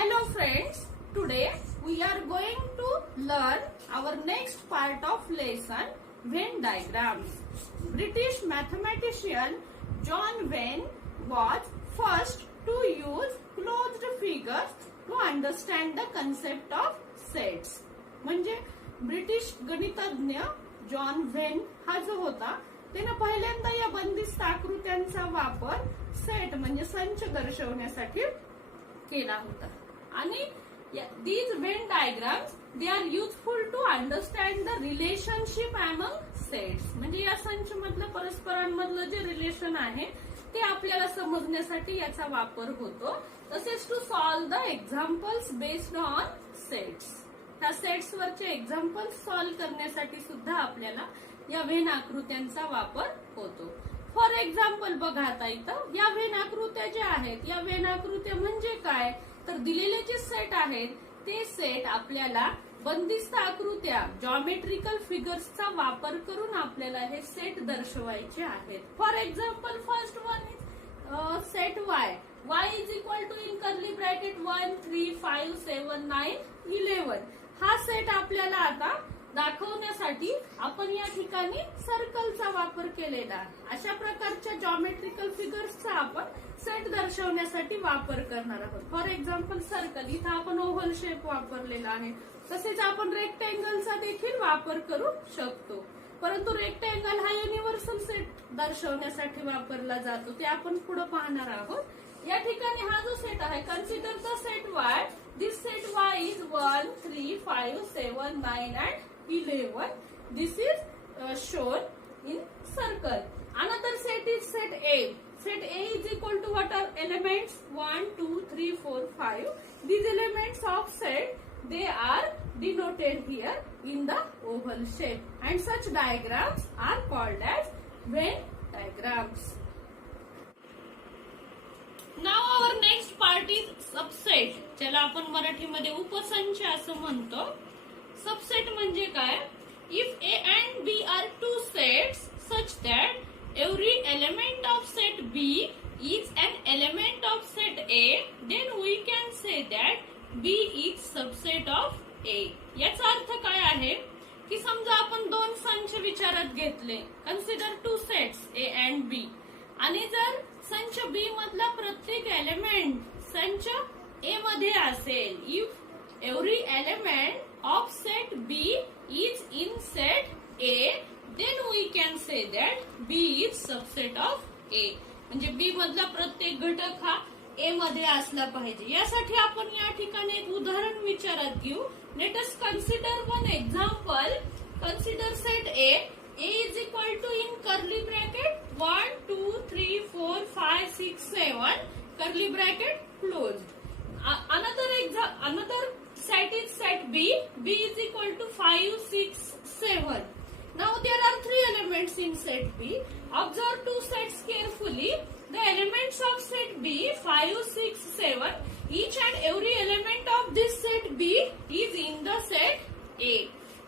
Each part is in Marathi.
Hello friends, today we are going to learn our next part of lesson Venn diagrams. British mathematician John Venn was first to use closed figures to understand the concept of sets. म्हणजे ब्रिटिश गणितज्ञ जॉन व्हेन हा जो होता त्याने पहिल्यांदा या बंदिस्त आकृत्यांचा वापर सेट म्हणजे संच दर्शवण्यासाठी केला होता. आणि these Venn diagrams they are useful to understand the relationship among sets. म्हणजे या संच मधलं परस्परांमधलं जे रिलेशन आहे ते आपल्याला समजण्यासाठी याचा वापर होतो. तसेच to solve the examples based on sets. त्या सेट्स वरचे एक्झाम्पल्स सॉल्व करण्यासाठी सुद्धा आपल्याला या व्हेन आकृत्यांचा वापर होतो. फॉर एक्झाम्पल बघा आता इथं या व्हेन आकृत्या ज्या आहेत या व्हेन आकृत्या म्हणजे काय तर दिलेले जे सेट आहेत ते सेट आपल्याला बंदिस्त आकृत्या जॉमेट्रिकल फिगर्सचा वापर करून आपल्याला हे सेट दर्शवायचे आहेत. For example first one is set Y. y is equal to in curly bracket 1 3 5 7 9 11. हा सेट आपल्याला आता दाखवण्यासाठी आपण या ठिकाणी सर्कलचा वापर केलेला आहे. अशा प्रकारच्या जॉमेट्रिकल फिगर्सचा आपण सेट दर्शवण्यासाठी वापर करणार आहोत. फॉर एक्झाम्पल सर्कल इथं आपण ओव्हल शेप वापरलेला आहे. तसेच आपण रेक्टँगलचा देखील वापर करू शकतो. परंतु रेक्टँगल हा युनिव्हर्सल सेट दर्शवण्यासाठी वापरला जातो ते आपण पुढे पाहणार आहोत. या ठिकाणी हा जो सेट आहे consider the set Y. This set Y is 1 3 5 7 9 and 11. This is shown in circle. Another set is set A. Set A is equal to what are elements 1 2 3 4 5. These elements of set they are denoted here in the oval shape, and such diagrams are called as Venn diagrams. Now our next part is subset. ज्याला आपण मराठीमध्ये उपसंच असं म्हणतो. सबसेट म्हणजे काय? If A and B are two sets such that every element of set B is an element of set A, then we can say that B is subset of A. याचा अर्थ काय आहे की समजा आपण दोन संच विचारात घेतले. Consider two sets A and B. आणि जर संच B मधला प्रत्येक एलिमेंट संच A मध्ये असेल, if every element of set B is in set A, then we can say that B is subset of A. म्हणजे B मधला प्रत्येक घटक हा A मध्ये असला पाहिजे. यासाठी आपण या ठिकाणी एक उदाहरण विचारात घेऊ. Let us consider one example. Consider set A. A is equal to in curly bracket 1 2 3 4 5 6 7 curly bracket closed. Another set is set B. B is equal to 5 6 7. Now there are three elements in set B. Observe two sets carefully. The elements of set B 5 6 7. Each and every element of this set B is in the set A.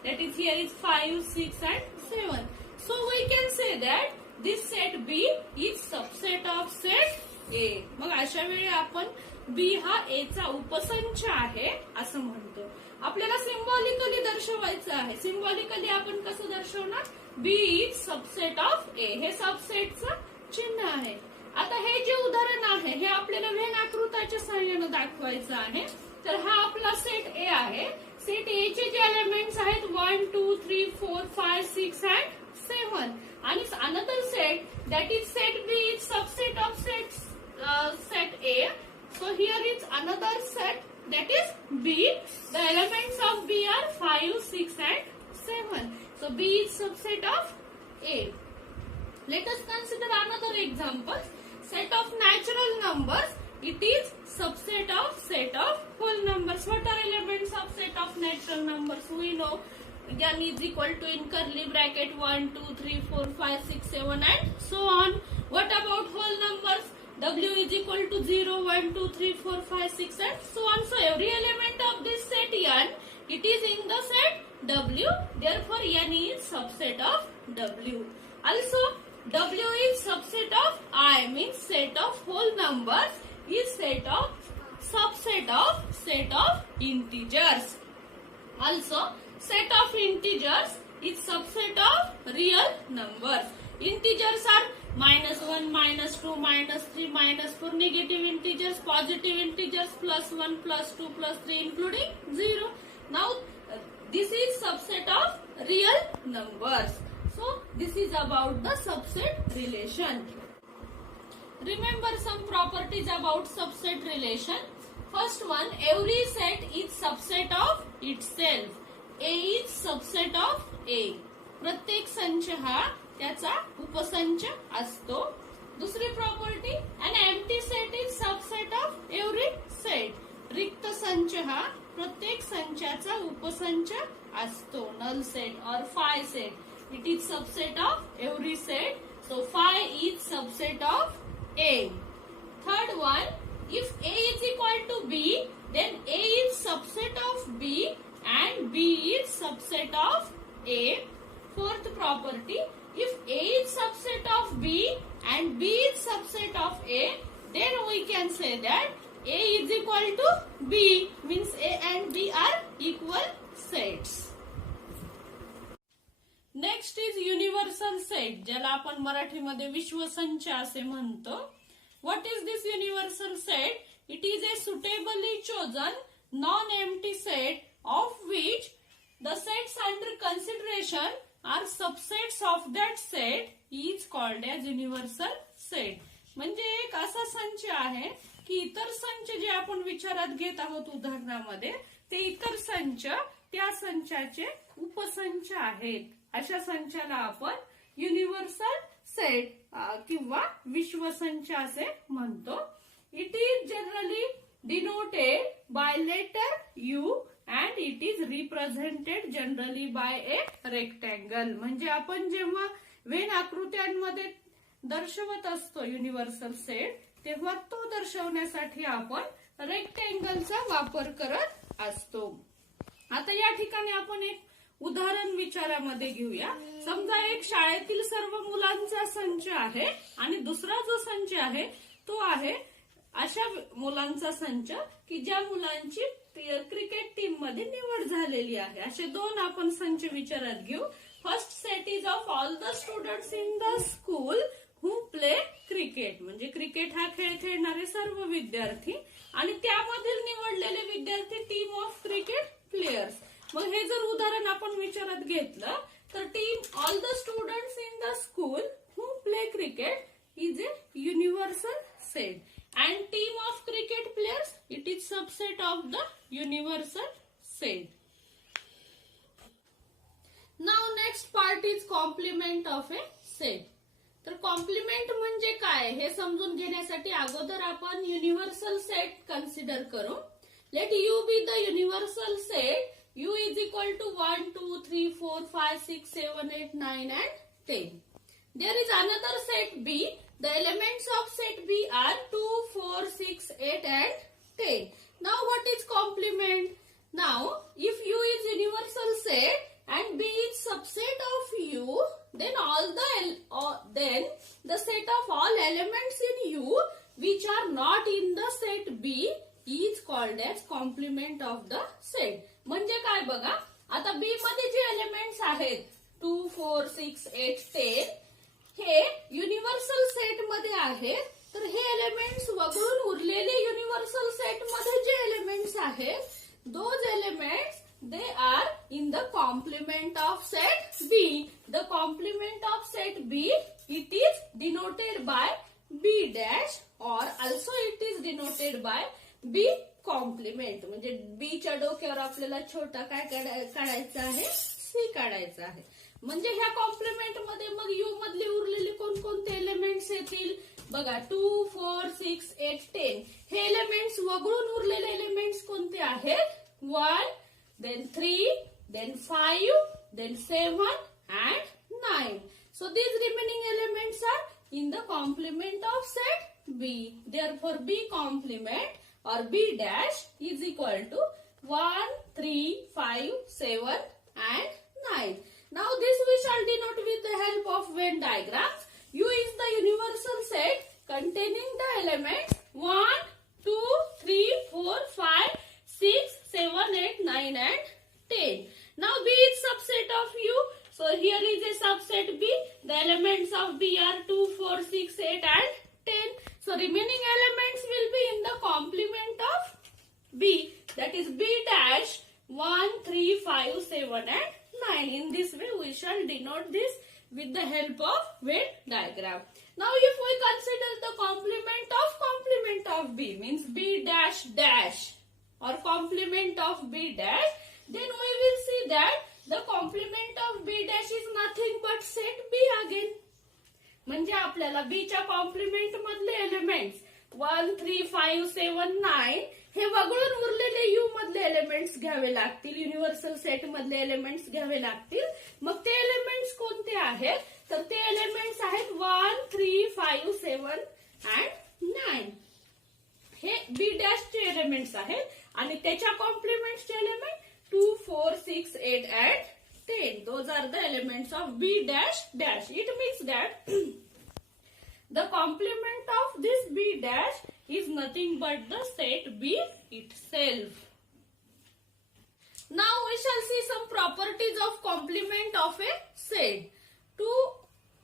That is here is 5 6 and 7. So we can say that this set B is subset of set A. मग अशा वेळी आपण B हा A चा उपसंच आहे असं म्हणतो. आपल्याला सिम्बॉलिकली दर्शवायचं आहे. सिम्बॉलिकली आपण कसं दर्शवणार? B is subset of A. हे सबसेटचं चिन्ह आहे. आता हे जे उदाहरण आहे हे आपल्याला व्हेन आकृत्याच्या सहाय्याने दाखवायचं आहे. तर हा आपला सेट A आहे. सेट A चे जे एलिमेंट्स आहेत 1 2 3 4 5 6 and 7. आणि another set that is set B is subset of set A. So here is another set that is B. The elements of B are 5 6 and 7. So B is subset of A. Let us consider another example. Set of natural numbers. It is subset of set of whole numbers. What are elements of set of natural numbers? We know n is equal to in curly bracket 1 2 3 4 5 6 7 and so on. What about whole numbers? W is equal to 0 1 2 3 4 5 6 and so on. So every element of this set n it is in the set W. Therefore n is subset of W. Also W is subset of I, means set of whole numbers is subset of set of integers. Also, set of integers is subset of real numbers. Integers are -1, -2, -3, -4, negative integers, positive integers, +1, +2, +3, including 0. Now, this is subset of real numbers. So, this is about the subset relation. Remember some properties about subset relation. First one, every set is subset of itself. A is subset of A. प्रत्येक संच हा त्याचा उपसंच असतो. दुसरी property, an empty set is subset of every set. रिक्त संच हा प्रत्येक संचाचा उपसंच असतो. Null set or phi set. It is subset of every set. So phi is subset of A. Third one, if A is equal to B, then A is subset of B and B is subset of A. Fourth property, if A is subset of B and B is subset of A, then we can say that A is equal to B, means A and B are equal sets. Next is universal set, ज्याला आपण मराठीमध्ये विश्वसंच असे म्हणतो. What is this universal set? It is a suitably chosen non empty set of which the sets under consideration are subsets of that set is called as universal set. म्हणजे एक असा संच आहे की इतर संच जे आपण विचारात घेत आहोत उदाहरणामध्ये, ते इतर संच त्या संचाचे उपसंच आहेत. अशा संचाला आपण युनिव्हर्सल सेट किंवा विश्वसंच असे म्हणतो. It is generally denoted by letter U and it is represented generally by a rectangle. म्हणजे आपण जेव्हा वेन आकृत्यांमध्ये दर्शवत असतो युनिव्हर्सल सेट, तेव्हा तो दर्शवण्यासाठी आपण रेक्टँगलचा वापर करत असतो. आता या ठिकाणी आपण एक उदाहरण विचारामध्ये घेऊया. समजा एक शाळेतील सर्व मुलांचा संच आहे आणि दुसरा जो संच आहे तो आहे अशा मुलांचा संच की ज्या मुलांची क्रिकेट टीम मध्ये निवड झालेली आहे. असे दोन आपण संच विचारात घेऊ. First set is of all the students in the school who play cricket, म्हणजे क्रिकेट हा खेळ खेळणारे सर्व विद्यार्थी आणि त्यामधील निवडलेले विद्यार्थी टीम ऑफ क्रिकेट प्लेयर्स. मग हे जर उदाहरण आपण विचारात घेतलं तर team all the students in the school who play cricket is a universal set and team of cricket players it is subset of the universal set. Now next part is complement of a set. तर कॉम्प्लिमेंट म्हणजे काय हे समजून घेण्यासाठी अगोदर आपण युनिव्हर्सल सेट कन्सिडर करू. Let U be the universal set. U is equal to 1, 2, 3, 4, 5, 6, 7, 8, 9 and 10. There is another set B. The elements of set B are 2, 4, 6, 8 and 10. Now what is complement? Now if U is universal set and B is subset of U, then the set of all elements in U which are not in the set B is called as complement of the set. म्हणजे काय बघा, आता बी मध्ये जे एलिमेंट्स आहेत 2, 4, 6, 8, 10 हे युनिव्हर्सल सेट मध्ये आहेत. तर हे एलिमेंट्स वगळून उरलेले युनिव्हर्सल सेट मध्ये जे एलिमेंट्स आहेत, those elements they are in the complement of set B. The complement of set B, it is denoted by B dash or also it is denoted by B complement. म्हणजे बी च्या डोक्यावर आपल्याला छोटा काय काढायचा आहे, सी काढायचा आहे. म्हणजे ह्या कॉम्प्लिमेंट मध्ये मग यू मधले उरलेले कोणकोणते एलिमेंट्स येतील बघा. 2, 4, 6, 8, 10 हे एलिमेंट्स वगळून उरलेले एलिमेंट्स कोणते आहेत? 1, then 3, then 5, then 7 and 9. So these remaining elements are in the complement of set B. Therefore B complement or B dash is equal to 1, 3, 5, 7 and 9. Now this we shall denote with the help of Venn diagrams. U is the universal set containing the elements 1, 2, 3, 4, 5, 4, 6, 8 and 10. So remaining elements will be in the complement of B, that is B dash 1, 3, 5, 7 and 9. In this way we shall denote this with the help of Venn diagram. Now if we consider the complement of B means B dash dash or complement of B dash, then we will see that the complement of B dash is nothing but set B again. म्हणजे आपल्याला B च्या कॉम्प्लिमेंट मधले एलिमेंट्स 1, 3, 5, 7, 9 हे वगळून उरलेले U मधले एलिमेंट्स घ्यावे लागतील, युनिव्हर्सल सेट मधले एलिमेंट्स घ्यावे लागतील. मग ते एलिमेंट्स कोणते आहेत? तर ते एलिमेंट्स आहेत 1, 3, 5, 7 and 9. हे B डॅश चे एलिमेंट्स आहेत आणि त्याच्या कॉम्प्लिमेंट्सचे element 2, 4, 6, 8 and 10. Those are the elements of B dash dash. It means that the complement of this B dash is nothing but the set B itself. Now we shall see some properties of complement of a set. To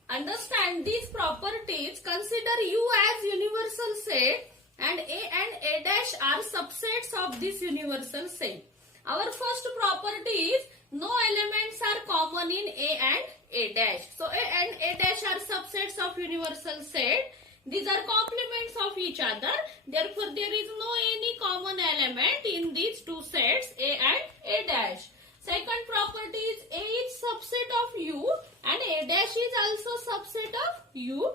understand these properties, consider U as universal set and A dash are subsets of this universal set. Our first property is no elements are common in A and A dash. So A and A dash are subsets of universal set. These are complements of each other. Therefore, there is no any common element in these two sets A and A dash. Second property is A is subset of U and A dash is also subset of U.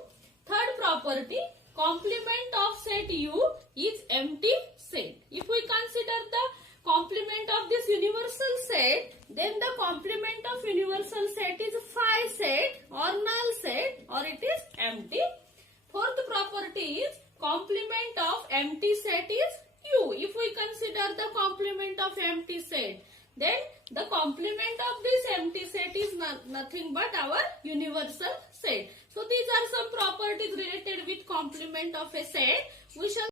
Third property, complement of set U is empty set. If we consider the complement of this universal set, then the complement of universal set is phi set or null set or it is empty. Fourth property is complement of empty set is U. If we consider the complement of empty set, then the complement of this empty set is nothing but our universal set. So these are some properties related with complement of a set. We shall